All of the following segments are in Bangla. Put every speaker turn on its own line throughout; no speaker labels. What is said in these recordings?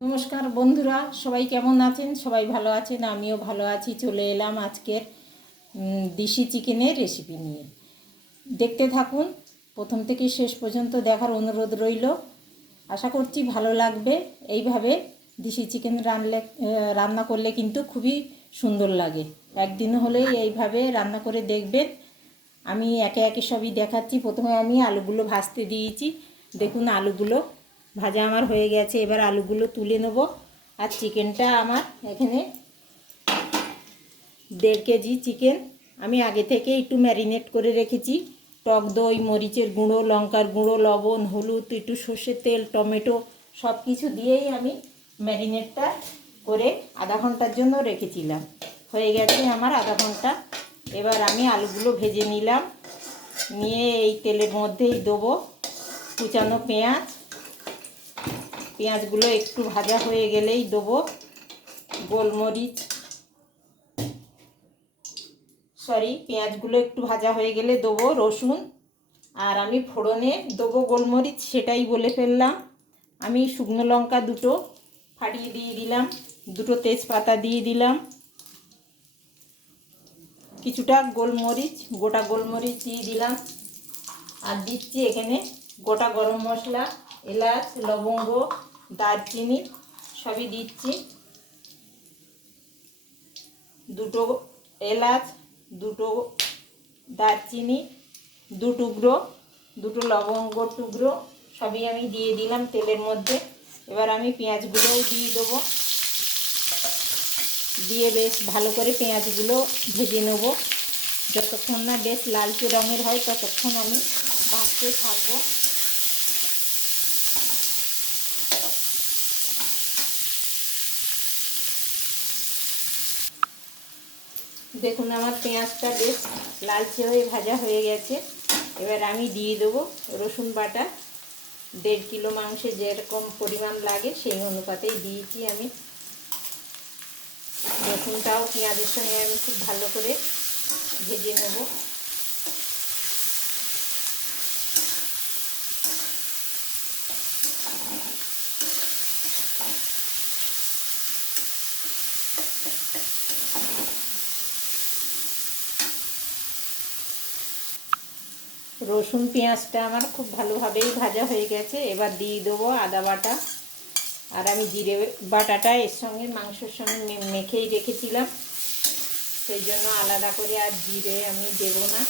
নমস্কার বন্ধুরা, সবাই কেমন আছেন? সবাই ভালো আছেন? আমিও ভালো আছি। চলে এলাম আজকের দেশি চিকেনের রেসিপি নিয়ে। দেখতে থাকুন, প্রথম থেকে শেষ পর্যন্ত দেখার অনুরোধ রইল। আশা করছি ভালো লাগবে। এইভাবে দেশি চিকেন রানলে রান্না করলে কিন্তু খুবই সুন্দর লাগে। একদিন হলেই এইভাবে রান্না করে দেখবেন। আমি একে একে সবই দেখাচ্ছি। প্রথমে আমি আলুগুলো ভাজতে দিয়েছি। দেখুন আলুগুলো ভাজা আমার হয়ে গেছে, এবার আলুগুলো তুলে নেব। আর চিকেনটা আমার এখানে দেড় কেজি চিকেন। আমি আগে থেকে একটু ম্যারিনেট করে রেখেছি। টক দই, মরিচের গুঁড়ো, লঙ্কার গুঁড়ো, লবণ, হলুদ, একটু সর্ষের তেল, টমেটো সব কিছু দিয়েই আমি ম্যারিনেটটা করে আধা ঘণ্টার জন্য রেখেছিলাম। হয়ে গেছে আমার আধা ঘণ্টা। এবার আমি আলুগুলো ভেজে নিলাম। নিয়ে এই তেলের মধ্যেই দেবো কুচানো পেঁয়াজ। পেঁয়াজগুলো একটু ভাজা হয়ে গেলেই দেবো গোলমরিচ। সরি পেঁয়াজগুলো একটু ভাজা হয়ে গেলে দেবো রসুন। আর আমি ফোড়নে দেবো গোলমরিচ, সেটাই বলে ফেললাম। আমি শুকনো লঙ্কা দুটো ফাটিয়ে দিয়ে দিলাম, দুটো তেজপাতা দিয়ে দিলাম। কিছুটা গোলমরিচ, গোটা গোলমরিচ দিয়ে দিলাম। আর দিচ্ছি এখানে গোটা গরম মশলা, এলাচ, লবঙ্গ দারচিনি, সবই দিচ্ছি। দুটো এলাচ, দুটো দারচিনি, দু টুকরো, দুটো লবঙ্গ টুকরো, সবই আমি দিয়ে দিলাম তেলের মধ্যে। এবার আমি পেঁয়াজগুলোও দিয়ে দেবো। দিয়ে বেশ ভালো করে পেঁয়াজগুলো ভেজে নেব। যতক্ষণ না বেশ লালচে রঙের হয়, ততক্ষণ আমি ভাজতে থাকব। দেখুন আমার পেঁয়াজটা বেশ লালচে হয়ে ভাজা হয়ে গেছে। এবার আমি দিয়ে দেবো রসুন বাটা। দেড় কিলো মাংসে যেরকম পরিমাণ লাগে সেই অনুপাতেই দিয়েছি আমি। রসুনটাও পেঁয়াজের সঙ্গে আমি খুব ভালো করে ভেজে নেব। রসুন পেঁয়াজটা আমার খুব ভালোভাবেই ভাজা হয়ে গেছে। এবার দিয়ে দেবো আদা বাটা। আর আমি জিরে বাটাটা এর সঙ্গে মাংসের সঙ্গে মেখেই রেখেছিলাম। সেই জন্য আলাদা করে আর জিরে আমি দেব না।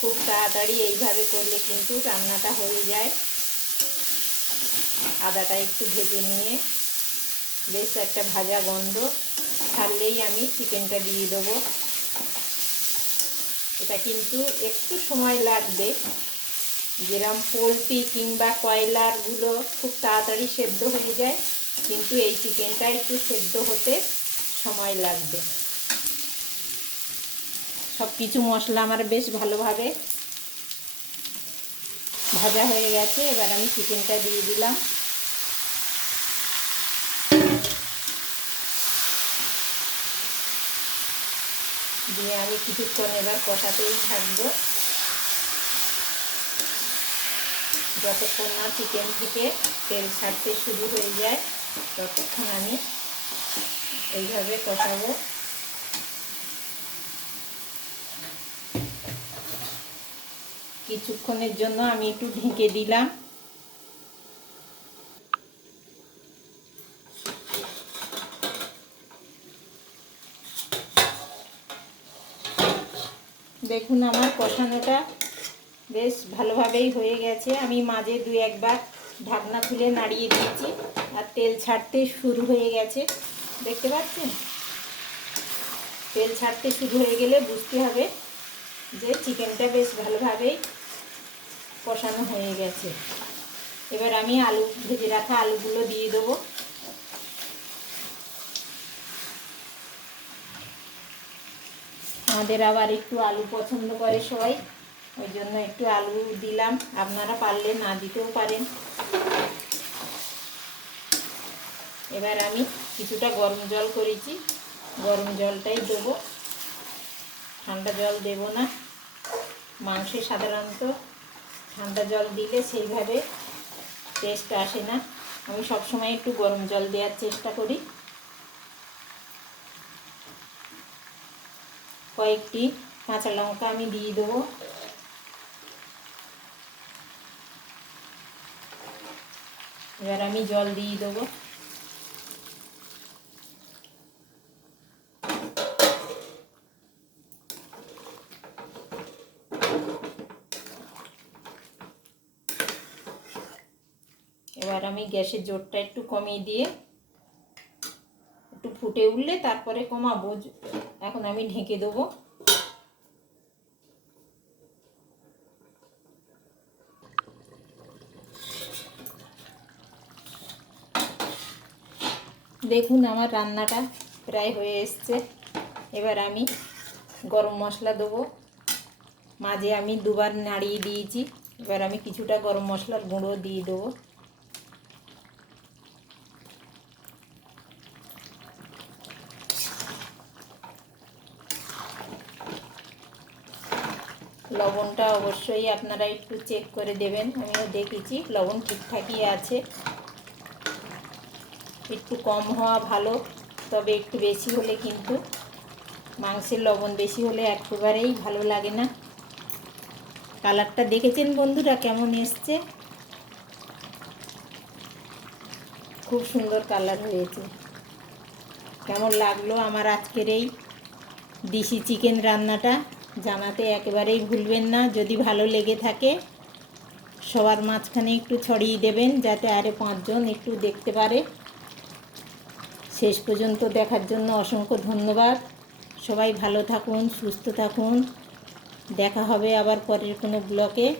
খুব তাড়াতাড়ি এইভাবে করলে কিন্তু রান্নাটা হয়ে যায়। আদাটা একটু ভেজে নিয়ে বেশ একটা ভাজা গন্ধ। ছাড়লেই আমি চিকেনটা দিয়ে দেবো। এটা কিন্তু একটু সময় লাগবে। যেরম পোলট্রি কিংবা কয়লারগুলো খুব তাড়াতাড়ি সেদ্ধ হয়ে যায়, কিন্তু এই চিকেনটা একটু সেদ্ধ হতে সময় লাগবে। সব কিছু মশলা আমার বেশ ভালোভাবে ভাজা হয়ে গেছে, এবার আমি চিকেনটা দিয়ে দিলাম। দিয়ে আমি কিছুক্ষণ এবার কষাতেই থাকব। যতক্ষণ না চিকেন থেকে তেল ছাড়তে শুরু হয়ে যায়, ততক্ষণ আমি এইভাবে কষাবো। কিছুক্ষণের জন্য আমি একটু ঢেকে দিলাম। দেখুন আমার কষানোটা বেশ ভালোভাবেই হয়ে গেছে। আমি মাঝে দু একবার ঢাকনা খুলে নাড়িয়ে দিয়েছি আর তেল ছাড়তে শুরু হয়ে গেছে। দেখতে পাচ্ছেন? তেল ছাড়তে শুরু হয়ে গেলে বুঝতে হবে যে চিকেনটা বেশ ভালোভাবেই কষানো হয়ে গেছে। এবার আমি আলু, ভেজে রাখা আলুগুলো দিয়ে দেবো। আমাদের আবার একটু আলু পছন্দ করে সবাই। ওই জন্য একটু আলু দিলাম। আপনারা পারলে না দিতেও পারেন। এবার আমি কিছুটা গরম জল করেছি। গরম জলটাই দেবো। ঠান্ডা জল দেব না। মাংসে সাধারণত ঠান্ডা জল দিলে সেইভাবে টেস্ট আসে না। আমি সবসময় একটু গরম জল দেওয়ার চেষ্টা করি। কয়েকটি কাঁচা লঙ্কা আমি দিয়ে দেবো। এবার আমি জল দিয়ে দেবো। এবার আমি গ্যাসের জোরটা একটু কমিয়ে দিয়ে একটু ফুটে উঠলে তারপরে কমাবো। এখন আমি ঢেকে দেবো। দেখুন আমার রান্নাটা প্রায় হয়ে এসছে। এবার আমি গরম মশলা দেবো। মাঝে আমি দুবার নাড়িয়ে দিয়েছি। এবার আমি কিছুটা গরম মশলার গুঁড়ো দিয়ে দেবো। লবণটা অবশ্যই আপনারা একটু চেক করে দেবেন, আমিও দেখেছি লবণ ঠিকঠাকই আছে। একটু কম হওয়া ভালো, তবে একটু বেশি হলে কিন্তু মাংসের লবণ বেশি হলে একেবারেই ভালো লাগে না। কালারটা দেখেছেন বন্ধুরা কেমন এসছে? খুব সুন্দর কালার হয়েছে। কেমন লাগল আমার আজকের এই দেশি চিকেন রান্নাটা? জানাতে একেবারেই ভুলবেন না, যদি ভালো লেগে থাকে, সবার মাঝখানে একটু ছড়িয়ে দেবেন, যাতে আরে পাঁচজন একটু দেখতে পারে। শেষ পর্যন্ত দেখার জন্য অসংখ্য ধন্যবাদ। সবাই ভালো থাকুন, সুস্থ থাকুন। দেখা হবে আবার পরের কোনো ব্লকে।